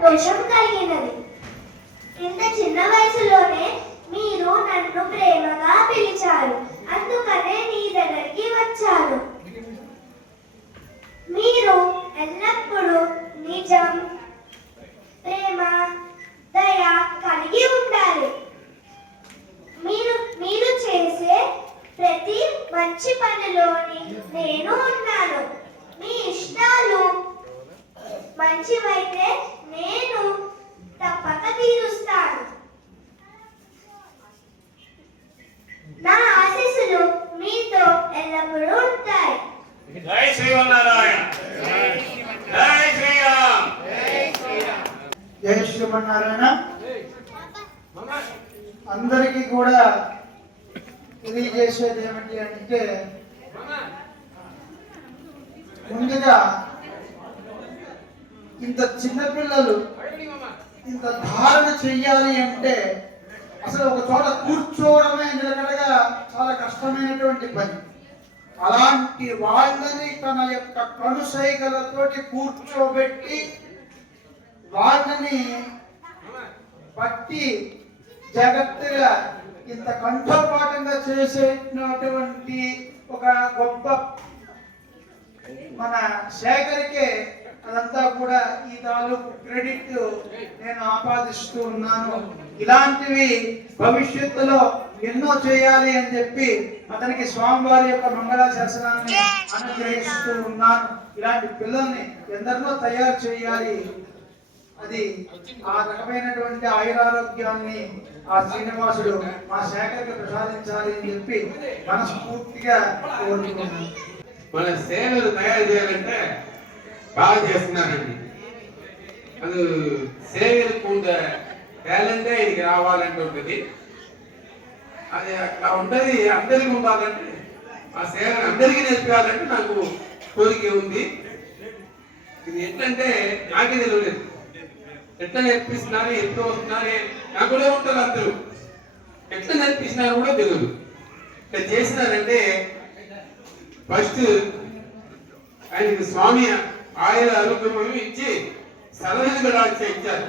దోషం కలిగినది. ఇంత చిన్న వయసులోనే మీరు నన్ను ప్రేమగా పిలిచారు, అందుకనే నీ దగ్గరికి వచ్చాను. మీరు ఎల్లప్పుడూ నిజం, ప్రేమ, దయ కలిగి ఉండాలి. మీరు చేసే ప్రతి మంచి పనిలోని నేను ఉన్నాను. మీ ఇష్టాలు మంచివైతే నేను తప్పక తీరుస్తాను. నా ఆశీస్సులు మీతో ఎల్లప్పుడూ ఉంటాయి. జై శ్రీమన్నారాయణ. జై శ్రీరామ్. జై శ్రీమన్నారాయణ. అందరికీ కూడా తెలియజేసేది ఏమిటి అంటే, ముందుగా ఇంత చిన్నపిల్లలు ఇంత ధారణ చెయ్యాలి అంటే అసలు ఒక చోట కూర్చోవడమే నిలకడగా చాలా కష్టమైనటువంటి పని. అలాంటి వాళ్ళని తన యొక్క కనుసైగలతోటి కూర్చోబెట్టి వాళ్ళని బట్టి జాగ్రత్తగా ఇంత కంఠపాఠంగా చేసేటువంటి ఒక గొప్ప మన శేఖర్కే అదంతా కూడా ఈ తాలూకు క్రెడిట్ నేను ఆపాదిస్తూ ఉన్నాను. ఇలాంటివి భవిష్యత్తులో ఎన్నో చేయాలి అని చెప్పి అతనికి స్వామివారి యొక్క మంగళాశాసనాన్ని అనుగ్రహిస్తూ ఉన్నాను. ఇలాంటి పిల్లల్ని ఎందరినో తయారు చేయాలి. అది ఆ రకమైనటువంటి ఆయురారోగ్యాన్ని ఆ శ్రీనివాసుడు మా శాఖకి ప్రసాదించాలి అని చెప్పి మనస్ఫూర్తిగా కోరుకుంటున్నాను. మన సేవలు తయారు చేయాలంటే బాగా చేస్తున్నారండి. అది సేవలకు టాలెంటే ఇది రావాలంటే ఉంటుంది. అది అట్లా ఉంటుంది. అందరికీ ఉండాలంటే ఆ సేవ అందరికీ నేర్పించాలంటే నాకు కోరిక ఉంది. ఇది ఎట్లంటే నాకే తెలియలేదు. ఎట్లా నేర్పిస్తున్నారు, ఎప్పుడు వస్తున్నారు, నాకు కూడా ఉంటారు అందరూ. ఎట్లా నేర్పిస్తున్నారు కూడా తెలియదు. ఇట్లా చేసినారంటే ఫస్ట్ ఆయనకి స్వామి ఆయన అనుగ్రహం ఇచ్చి సరళని కూడా ఇచ్చారు.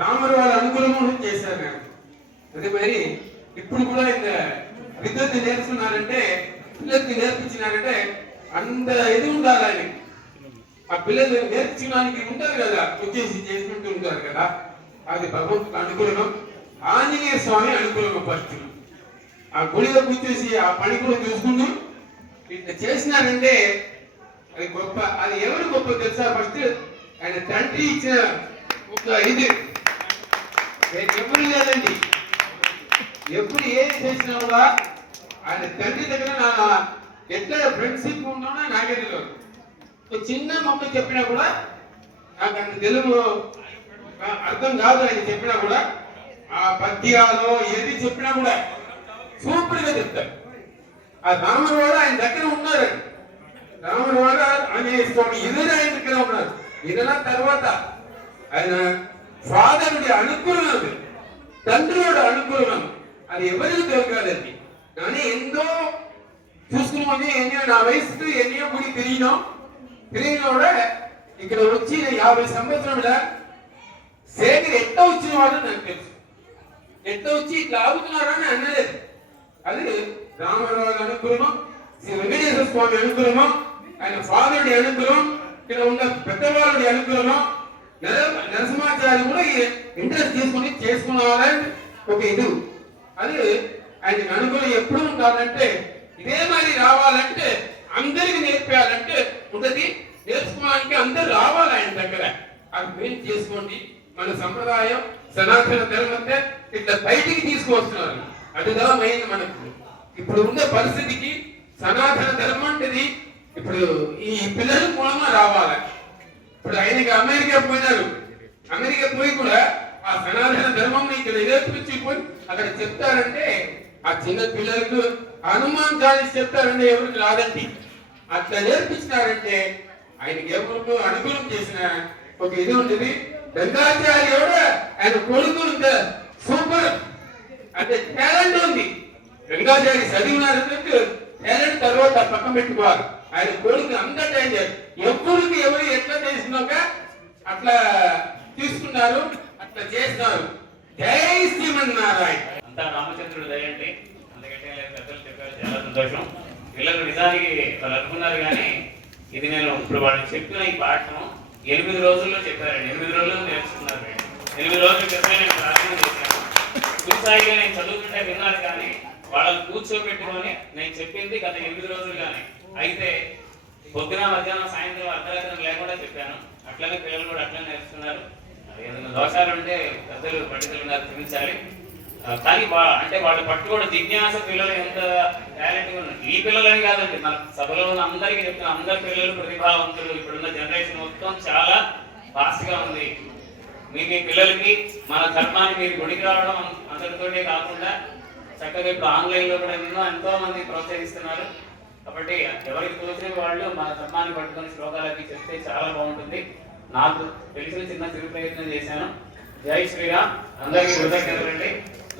రాముడు వాళ్ళ అనుగ్రహం చేశారు. అదే మరి ఇప్పుడు కూడా విద్యుత్ నేర్చుకున్నారంటే పిల్లలకి నేర్పించినారంటే అంత ఇది ఉండాలి ఆయన. ఆ పిల్లలు నేర్చుకోవడానికి ఉంటారు కదా, వచ్చేసి చేసుకుంటూ ఉంటారు కదా. అది భగవంతుడు అనుకూలం. ఆంజనేయ స్వామి అనుకూలం. ఫస్ట్ ఆ గుడిలో కూర్చేసి ఆ పని కూడా చూసుకుంటూ ఇట్లా చేసినారంటే అది గొప్ప. అది ఎవరు గొప్ప తెలుసా? ఫస్ట్ ఆయన తండ్రి ఇచ్చిన ఒక ఇది ఎవరు లేదండి. ఎప్పుడు ఏది చేసినా కూడా ఆయన తండ్రి దగ్గర ఎట్లా ఫ్రెండ్షిప్ ఉన్నానో నాకే తెలియదు. ఒక చిన్న మొక్క చెప్పినా కూడా నాకు అంత తెలుగు అర్థం కాదు. ఆయన చెప్పినా కూడా ఆ పద్యాలు ఏది చెప్పినా కూడా సూపర్ గా చెప్తారు. ఆ రాముడు వాడు ఆయన దగ్గర ఉన్నారు. రాముడు వాడు ఆంజనేయ స్వామి ఇద్దరు ఆయన దగ్గర ఉన్నారు. ఇదన తర్వాత ఆయన ఫాదరుడి అనుకూలం, తండ్రివాడు అనుకూలం. అది ఎవరికి దొరకాలండి. కానీ ఎంతో చూసుకుని ఎన్నో నా వయసుకు ఎన్నో గుడి తిరిగినా కూడా ఇక్కడ వచ్చి 50 సంవత్సరాల శేఖర్ ఎట్లా వచ్చిన వాడు నాకు తెలుసు. ఎట్లా వచ్చి ఇట్లా ఆగుతున్నారా అని అనలేదు. అది రామరావు అనుకూలమం, శ్రీ వెంకటేశ్వర స్వామి అనుకూలమం, ఆయన ఫాదరుడి అనుకూలం, ఇక్కడ ఉన్న పెద్దవాళ్ళుడి అనుకూలమం, నరసింహాచార్య కూడా ఇంట్రెస్ట్ తీసుకుని చేసుకున్నారని ఒక ఇది. అది ఆయనకి అనుకూలం ఎప్పుడు ఉండాలంటే ఇదే మరి రావాలంటే అందరికి నేర్పేయాలంటే ఉంటుంది. నేర్చుకోవడానికి అందరు రావాలి ఆయన దగ్గర. అది మేము చేసుకోండి. మన సంప్రదాయం సనాతన ధర్మంతే ఇట్లా బయటికి తీసుకువస్తున్నారు. అది కదా మెయిన్ మనకు ఇప్పుడు ఉండే పరిస్థితికి. సనాతన ధర్మం అంటేది ఇప్పుడు ఈ పిల్లలు మూలంగా రావాలి. ఇప్పుడు ఆయనకి అమెరికా పోయినారు. అమెరికా పోయి కూడా ఆ సనాతన ధర్మం ఇక్కడ నేర్పించిపోయి అక్కడ చెప్తారంటే ఆ చిన్న పిల్లలకు హనుమాన్ చాలీసా చెప్తారంటే ఎవరికి రాదండి. అట్లా నేర్పించినారంటే ఆయనకి ఎవరికి అనుకూలం చేసిన ఒక ఇది ఉంటుంది. రంగాచార్య కూడా ఆయన కొడుకు సూపర్ అంటే టాలెంట్ ఉంది. రంగాచార్య చదివినారంటే టాలెంట్ తర్వాత పక్కన పెట్టుకోవాలి. ఆయన కొడుకు అంత డేంజర్. ఎవరికి ఎవరు ఎట్లా చేసినాక అట్లా తీసుకున్నారు, అట్లా చేసినారు. జై శ్రీమన్నారాయణ. అంతా రామచంద్రుడు దయండి. అందుకంటే పెద్దలు చెప్పారు, చాలా సంతోషం. పిల్లలు నిజానికి వాళ్ళు అనుకున్నారు కానీ ఇది నేను ఇప్పుడు వాళ్ళు చెప్పిన ఈ పాఠం 8 రోజుల్లో చెప్పారండి. 8 రోజుల్లో నేర్చుకున్నారు. 8 రోజుల క్రితమే నేను ప్రార్థన చేశాను. గురుసాయిగా నేను చదువుతుంటే విన్నారు కానీ వాళ్ళని కూర్చోబెట్టుకొని నేను చెప్పింది గత 8 రోజులు కానీ. అయితే పొద్దున మధ్యాహ్నం సాయంత్రం అర్ధరాత్రం లేకుండా చెప్పాను. అట్లనే పిల్లలు కూడా అట్లనే నేర్చుకున్నారు. ఏదైనా దోషాలు ఉంటే పెద్దలు పండితులు ఉన్నారు, క్షమించాలి. కానీ అంటే వాళ్ళ పట్టు కూడా జిజ్ఞాస పిల్లలు ఎంత టాలెంట్ ఉన్నారు. ఈ పిల్లలని కాదండి, మన సభలో ఉన్న అందరికీ చెప్తున్నా, అందరి పిల్లలు ప్రతిభావంతులు. ఇప్పుడున్న జనరేషన్ మొత్తం చాలా ఫాస్ట్ గా ఉంది. మీ పిల్లలకి మన ధర్మాన్ని మీరు గుడికి రావడం అందరితోనే కాకుండా చక్కగా ఇప్పుడు ఆన్లైన్ లో కూడా ఎంతో మంది ప్రోత్సహిస్తున్నారు. కాబట్టి ఎవరికి తోచిన వాళ్ళు మన ధర్మాన్ని పట్టుకొని శ్లోకాలకి చెప్తే చాలా బాగుంటుంది. నాకు తెలిసిన చిన్న చిరు ప్రయత్నం చేశాను. జై శ్రీరామ్. అందరికీ కృతజ్ఞతలండి.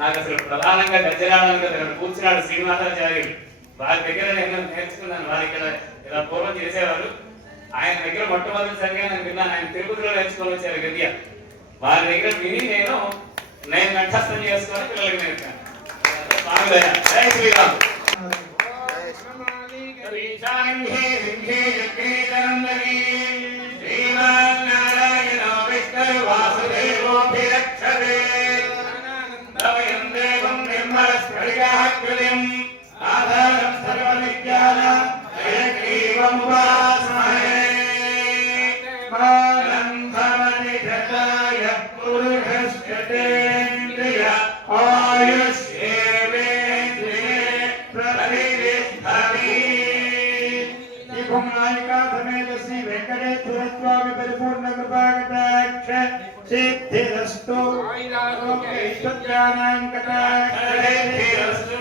నాకు అసలు ప్రధానంగా గజరాడానికి కూర్చున్నాడు శ్రీనివాసాచార్యుడు. వారి దగ్గర నేను నేర్చుకున్నాను. వారి ఇక్కడ ఇలా పూర్వం చేసేవారు. ఆయన దగ్గర మొట్టమొదటిసారిగా నేను విన్నాను. ఆయన తిరుపతిలో నేర్చుకొని వచ్చారు గద్య. వారి దగ్గర విని నేను కంఠస్థం చేసుకొని పిల్లలకి నేర్పాను. జై శ్రీరామ్. వాసుదేవోభిరక్షతే దేవం నిర్మల त्वमुपास्महे मानं भवति शताय पुरुषस्यतेन्द्रिय आयुष्येवेन्द्रिये प्रतिष्ठति भूमनायिका समेत श्री वेंकटेश्वर स्वामी परिपूर्ण कृपाकटाक्ष सिद्धिरस्तु ऐश्वर्याणां कटाक्ष सिद्धिरस्तु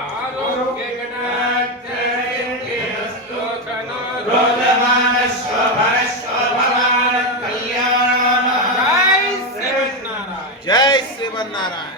आरोग्य कटाक्ष सिद्धिरस्तु रोदमान शोभमान कल्याण जय श्रीमन्नारायण।